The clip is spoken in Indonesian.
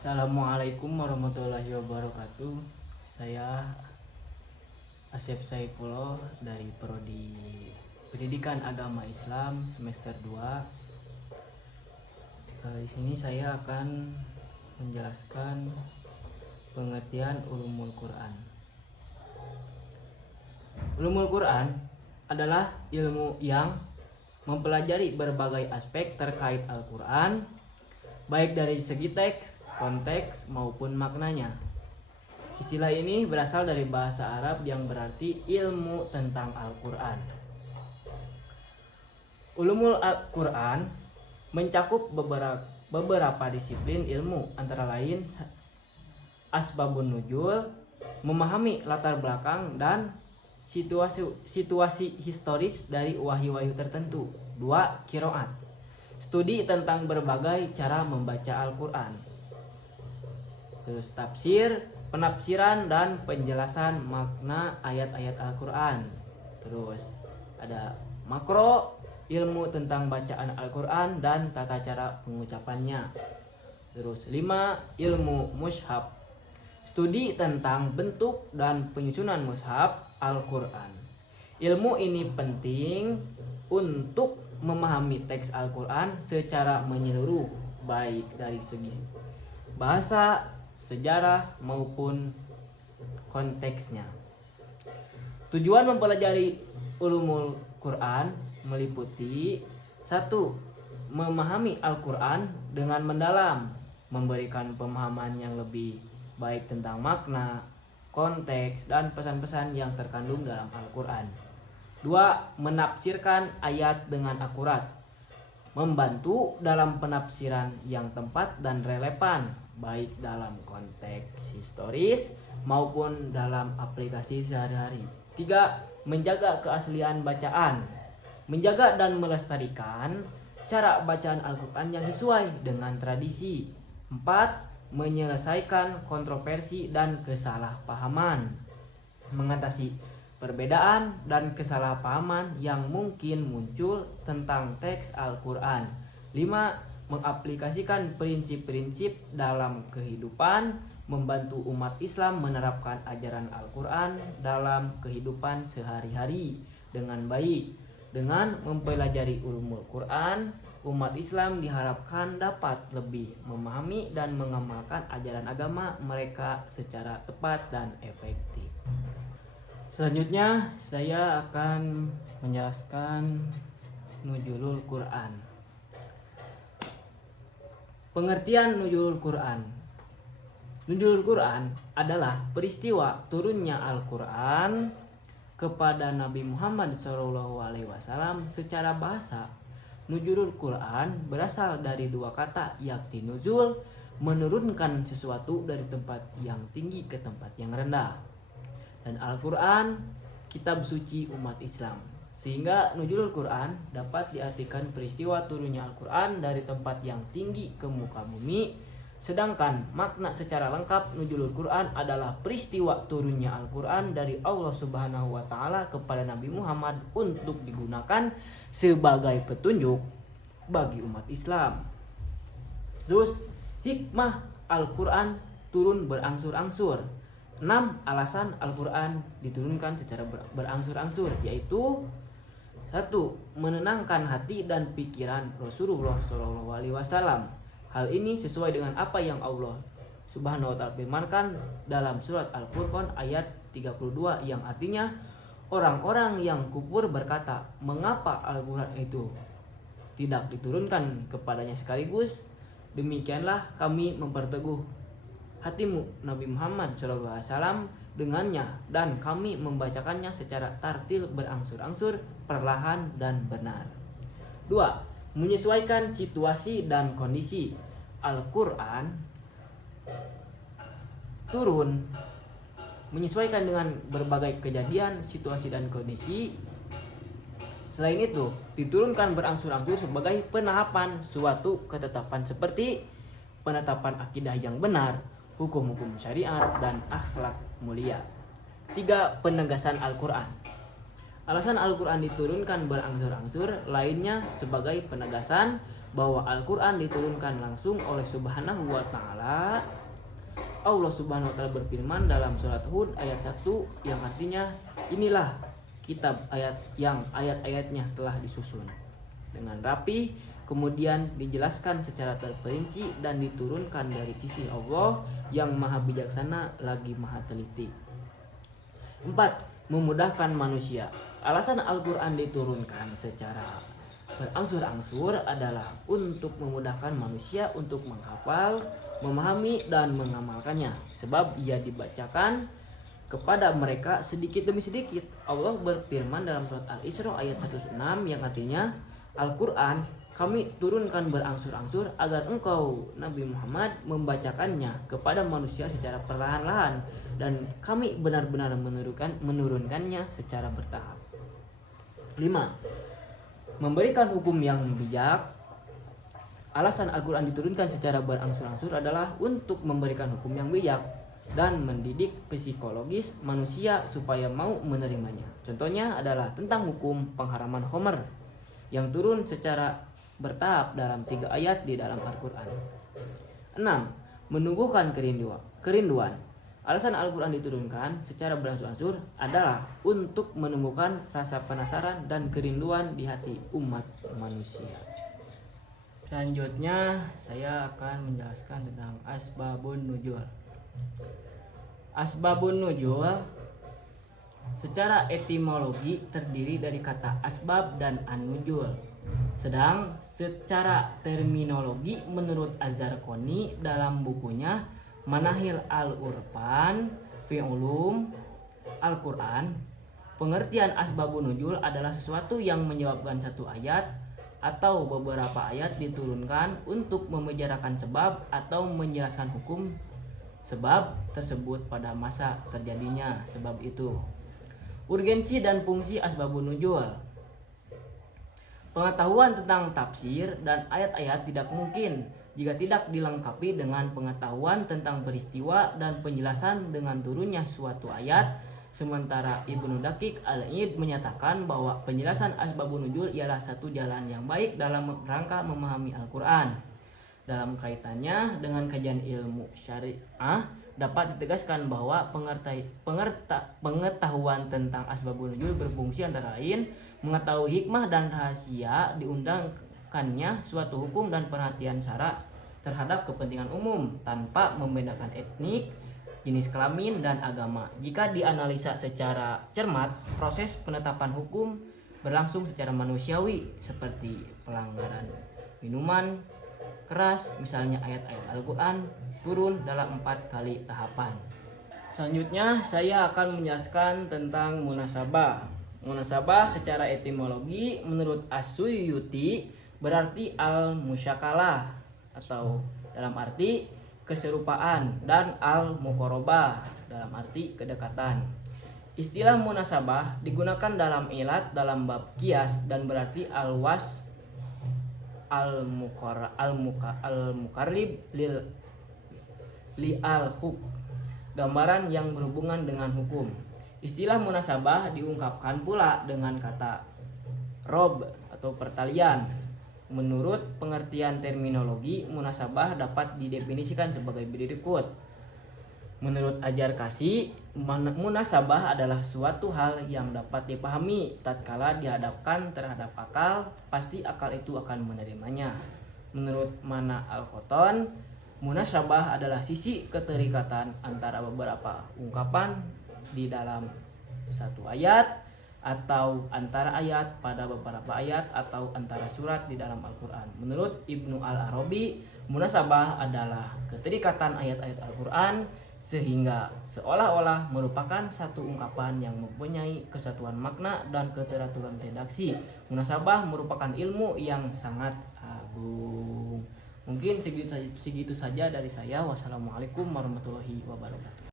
Assalamualaikum warahmatullahi wabarakatuh. Saya Asep Saifullah dari Prodi Pendidikan Agama Islam semester 2. Di sini saya akan menjelaskan pengertian ulumul Quran. Ulumul Quran adalah ilmu yang mempelajari berbagai aspek terkait Al-Quran, baik dari segi teks, konteks maupun maknanya. Istilah ini berasal dari bahasa Arab yang berarti ilmu tentang Al-Quran. Ulumul Al-Quran mencakup beberapa disiplin ilmu, antara lain asbabun nuzul, memahami latar belakang dan situasi historis dari wahyu-wahyu tertentu. 2. Qiraat, studi tentang berbagai cara membaca Al-Quran. Terus tafsir, penafsiran dan penjelasan makna ayat-ayat Al-Quran. Terus ada makro, ilmu tentang bacaan Al-Quran dan tata cara pengucapannya. Terus 5. Ilmu mushaf, studi tentang bentuk dan penyusunan mushaf Al-Quran. Ilmu ini penting untuk memahami teks Al-Quran secara menyeluruh, baik dari segi bahasa, sejarah maupun konteksnya. Tujuan mempelajari ulumul Quran meliputi 1. Memahami Al-Quran dengan mendalam, memberikan pemahaman yang lebih baik tentang makna, konteks, dan pesan-pesan yang terkandung dalam Al-Quran. 2. Menafsirkan ayat dengan akurat, membantu dalam penafsiran yang tepat dan relevan, baik dalam konteks historis maupun dalam aplikasi sehari-hari. 3. Menjaga keaslian bacaan, menjaga dan melestarikan cara bacaan Al-Quran yang sesuai dengan tradisi. 4. Menyelesaikan kontroversi dan kesalahpahaman, mengatasi perbedaan dan kesalahpahaman yang mungkin muncul tentang teks Al-Quran. 5. Mengaplikasikan prinsip-prinsip dalam kehidupan, membantu umat Islam menerapkan ajaran Al-Quran dalam kehidupan sehari-hari dengan baik. Dengan mempelajari ulumul Quran, umat Islam diharapkan dapat lebih memahami dan mengamalkan ajaran agama mereka secara tepat dan efektif. Selanjutnya saya akan menjelaskan nuzulul Quran. Pengertian nuzulul Quran. Nuzulul Quran adalah peristiwa turunnya Al-Quran kepada Nabi Muhammad SAW secara bahasa. Nuzulul Quran berasal dari dua kata, yakni nuzul, menurunkan sesuatu dari tempat yang tinggi ke tempat yang rendah, dan Al-Quran, kitab suci umat Islam. Sehingga nuzulul Quran dapat diartikan peristiwa turunnya Al-Quran dari tempat yang tinggi ke muka bumi. Sedangkan makna secara lengkap nuzulul Quran adalah peristiwa turunnya Al-Quran dari Allah Subhanahu wa Ta'ala kepada Nabi Muhammad untuk digunakan sebagai petunjuk bagi umat Islam. Terus hikmah Al-Quran turun berangsur-angsur. 6 alasan Al-Quran diturunkan secara berangsur-angsur, yaitu 1. Menenangkan hati dan pikiran Rasulullah SAW. Hal ini sesuai dengan apa yang Allah Subhanahu wa Ta'ala firmankan dalam surat Al-Furqan ayat 32, yang artinya orang-orang yang kufur berkata, mengapa Al-Quran itu tidak diturunkan kepadanya sekaligus? Demikianlah kami memperteguh hatimu Nabi Muhammad SAW dengannya, dan kami membacakannya secara tartil berangsur-angsur, perlahan dan benar. 2. Menyesuaikan situasi dan kondisi. Al-Quran turun menyesuaikan dengan berbagai kejadian, situasi dan kondisi. Selain itu, diturunkan berangsur-angsur sebagai penahapan suatu ketetapan seperti penetapan akidah yang benar, hukum-hukum syariat, dan akhlak mulia. 3. Penegasan Al-Quran. Alasan Al-Quran diturunkan berangsur-angsur lainnya sebagai penegasan bahwa Al-Quran diturunkan langsung oleh Subhanahu wa Ta'ala. Allah Subhanahu wa Ta'ala berfirman dalam surat Hud ayat 1 yang artinya, inilah kitab yang ayat-ayatnya telah disusun dengan rapi, kemudian dijelaskan secara terperinci dan diturunkan dari sisi Allah yang maha bijaksana lagi maha teliti. 4. Memudahkan manusia. Alasan Al-Quran diturunkan secara berangsur-angsur adalah untuk memudahkan manusia untuk menghafal, memahami, dan mengamalkannya. Sebab ia dibacakan kepada mereka sedikit demi sedikit. Allah berfirman dalam surat Al-Isra ayat 106 yang artinya, Al-Quran kami turunkan berangsur-angsur agar engkau Nabi Muhammad membacakannya kepada manusia secara perlahan-lahan, dan kami benar-benar menurunkannya secara bertahap. 5. Memberikan hukum yang bijak. Alasan Al-Quran diturunkan secara berangsur-angsur adalah untuk memberikan hukum yang bijak dan mendidik psikologis manusia supaya mau menerimanya. Contohnya adalah tentang hukum pengharaman khamr yang turun secara bertahap dalam 3 ayat di dalam Al-Quran. 6. Menumbuhkan kerinduan. Alasan Al-Quran diturunkan secara berangsur-angsur adalah untuk menumbuhkan rasa penasaran dan kerinduan di hati umat manusia. Selanjutnya saya akan menjelaskan tentang asbabun nuzul. Asbabun nuzul secara etimologi terdiri dari kata asbab dan an-nuzul. Sedang secara terminologi menurut Az-Zarqani dalam bukunya Manahil al-Urfan fi Ulum Al-Quran, pengertian asbabun nuzul adalah sesuatu yang menyebabkan satu ayat atau beberapa ayat diturunkan untuk membicarakan sebab atau menjelaskan hukum sebab tersebut pada masa terjadinya sebab itu. Urgensi dan fungsi asbabun nuzul. Pengetahuan tentang tafsir dan ayat-ayat tidak mungkin jika tidak dilengkapi dengan pengetahuan tentang peristiwa dan penjelasan dengan turunnya suatu ayat. Sementara Ibnu Daqiq Al-Id menyatakan bahwa penjelasan asbabun nuzul ialah satu jalan yang baik dalam rangka memahami Al-Quran. Dalam kaitannya dengan kajian ilmu syariah, dapat ditegaskan bahwa pengetahuan tentang asbabun nuzul berfungsi antara lain mengetahui hikmah dan rahasia diundangkannya suatu hukum dan perhatian syara terhadap kepentingan umum tanpa membedakan etnik, jenis kelamin, dan agama. Jika dianalisa secara cermat, proses penetapan hukum berlangsung secara manusiawi seperti pelanggaran minuman keras, misalnya ayat-ayat Al-Quran turun dalam 4 kali tahapan. Selanjutnya saya akan menjelaskan tentang munasabah. Munasabah secara etimologi menurut As-Suyuti berarti al-musyakalah atau dalam arti keserupaan, dan al-muqarabah dalam arti kedekatan. Istilah munasabah digunakan dalam ilat dalam bab qiyas dan berarti al-was al-muqarrib li al-huk, gambaran yang berhubungan dengan hukum. Istilah munasabah diungkapkan pula dengan kata rob atau pertalian. Menurut pengertian terminologi, munasabah dapat didefinisikan sebagai berikut. Menurut Ajar Kasih, munasabah adalah suatu hal yang dapat dipahami tatkala dihadapkan terhadap akal, pasti akal itu akan menerimanya. Menurut Mana Al-Qoton, munasabah adalah sisi keterikatan antara beberapa ungkapan di dalam satu ayat, atau antara ayat pada beberapa ayat, atau antara surat di dalam Al-Quran. Menurut Ibnu Al-Arabi, munasabah adalah keterikatan ayat-ayat Al-Quran sehingga seolah-olah merupakan satu ungkapan yang mempunyai kesatuan makna dan keteraturan redaksi. Munasabah merupakan ilmu yang sangat agung. Mungkin segitu saja dari saya. Wassalamualaikum warahmatullahi wabarakatuh.